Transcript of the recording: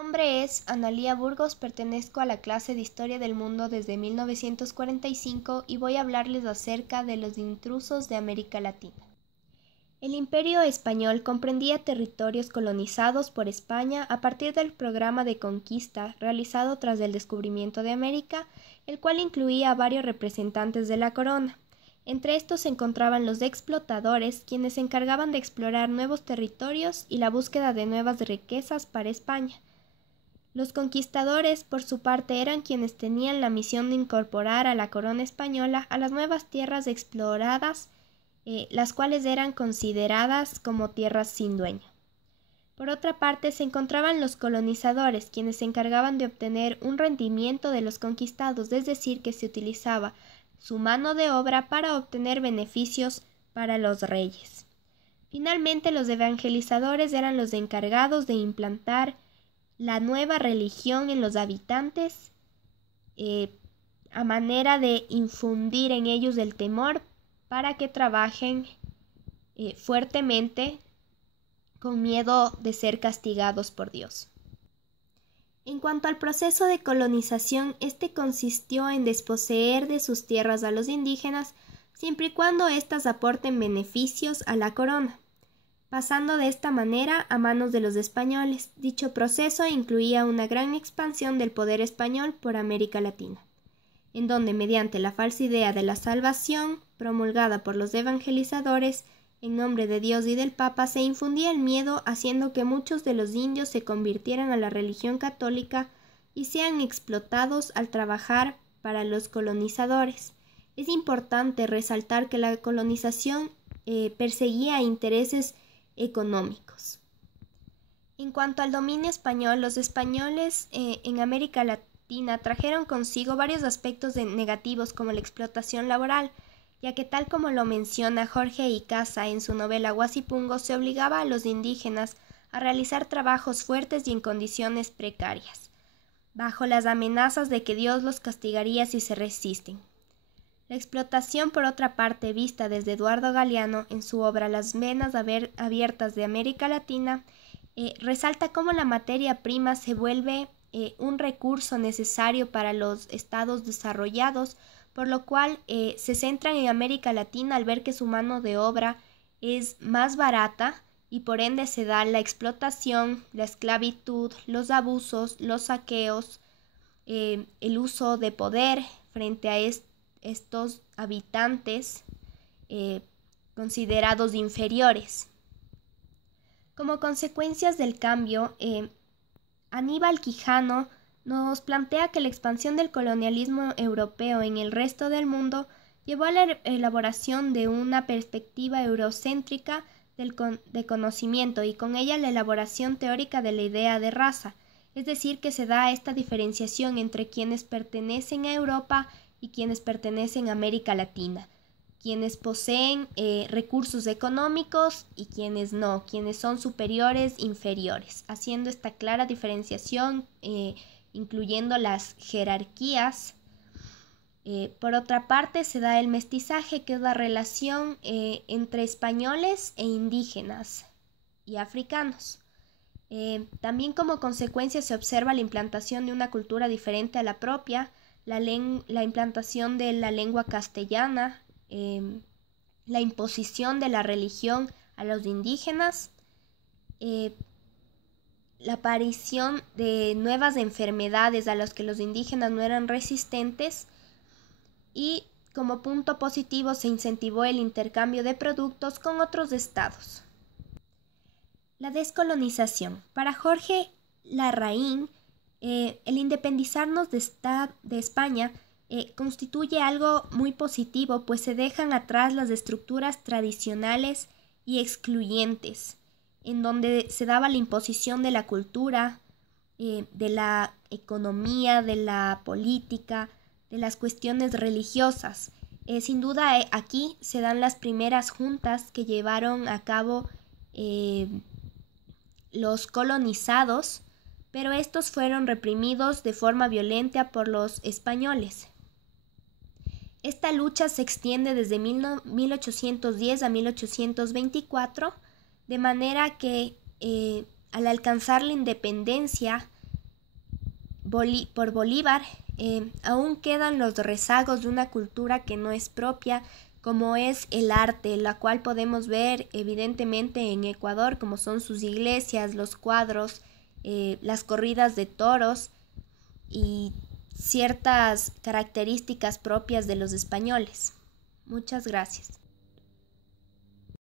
Nombre es Analía Burgos, pertenezco a la clase de Historia del Mundo desde 1945 y voy a hablarles acerca de los intrusos de América Latina. El Imperio Español comprendía territorios colonizados por España a partir del programa de conquista realizado tras el descubrimiento de América, el cual incluía a varios representantes de la corona. Entre estos se encontraban los explotadores, quienes se encargaban de explorar nuevos territorios y la búsqueda de nuevas riquezas para España. Los conquistadores, por su parte, eran quienes tenían la misión de incorporar a la corona española a las nuevas tierras exploradas, las cuales eran consideradas como tierras sin dueño. Por otra parte, se encontraban los colonizadores, quienes se encargaban de obtener un rendimiento de los conquistados, es decir, que se utilizaba su mano de obra para obtener beneficios para los reyes. Finalmente, los evangelizadores eran los encargados de implantar la nueva religión en los habitantes, a manera de infundir en ellos el temor para que trabajen fuertemente con miedo de ser castigados por Dios. En cuanto al proceso de colonización, este consistió en desposeer de sus tierras a los indígenas, siempre y cuando éstas aporten beneficios a la corona, pasando de esta manera a manos de los españoles. Dicho proceso incluía una gran expansión del poder español por América Latina, en donde, mediante la falsa idea de la salvación, promulgada por los evangelizadores, en nombre de Dios y del Papa, se infundía el miedo, haciendo que muchos de los indios se convirtieran a la religión católica y sean explotados al trabajar para los colonizadores. Es importante resaltar que la colonización perseguía intereses económicos. En cuanto al dominio español, los españoles en América Latina trajeron consigo varios aspectos negativos, como la explotación laboral, ya que, tal como lo menciona Jorge Icaza en su novela Huasipungo, se obligaba a los indígenas a realizar trabajos fuertes y en condiciones precarias, bajo las amenazas de que Dios los castigaría si se resisten. La explotación, por otra parte, vista desde Eduardo Galeano en su obra Las venas abiertas de América Latina, resalta cómo la materia prima se vuelve un recurso necesario para los estados desarrollados, por lo cual se centran en América Latina al ver que su mano de obra es más barata y por ende se da la explotación, la esclavitud, los abusos, los saqueos, el uso de poder frente a estos habitantes considerados inferiores. Como consecuencias del cambio, Aníbal Quijano nos plantea que la expansión del colonialismo europeo en el resto del mundo llevó a la elaboración de una perspectiva eurocéntrica de conocimiento y con ella la elaboración teórica de la idea de raza, es decir, que se da esta diferenciación entre quienes pertenecen a Europa y quienes pertenecen a América Latina, quienes poseen recursos económicos y quienes no, quienes son superiores, inferiores, haciendo esta clara diferenciación, incluyendo las jerarquías. Por otra parte, se da el mestizaje, que es la relación entre españoles e indígenas y africanos. También como consecuencia se observa la implantación de una cultura diferente a la propia, la implantación de la lengua castellana, la imposición de la religión a los indígenas, la aparición de nuevas enfermedades a las que los indígenas no eran resistentes, y como punto positivo se incentivó el intercambio de productos con otros estados. La descolonización. Para Jorge Larraín, el independizarnos de España constituye algo muy positivo, pues se dejan atrás las estructuras tradicionales y excluyentes, en donde se daba la imposición de la cultura, de la economía, de la política, de las cuestiones religiosas. Sin duda, aquí se dan las primeras juntas que llevaron a cabo los colonizados, pero estos fueron reprimidos de forma violenta por los españoles. Esta lucha se extiende desde 1810 a 1824, de manera que al alcanzar la independencia por Bolívar, aún quedan los rezagos de una cultura que no es propia, como es el arte, la cual podemos ver evidentemente en Ecuador, como son sus iglesias, los cuadros, las corridas de toros y ciertas características propias de los españoles. Muchas gracias.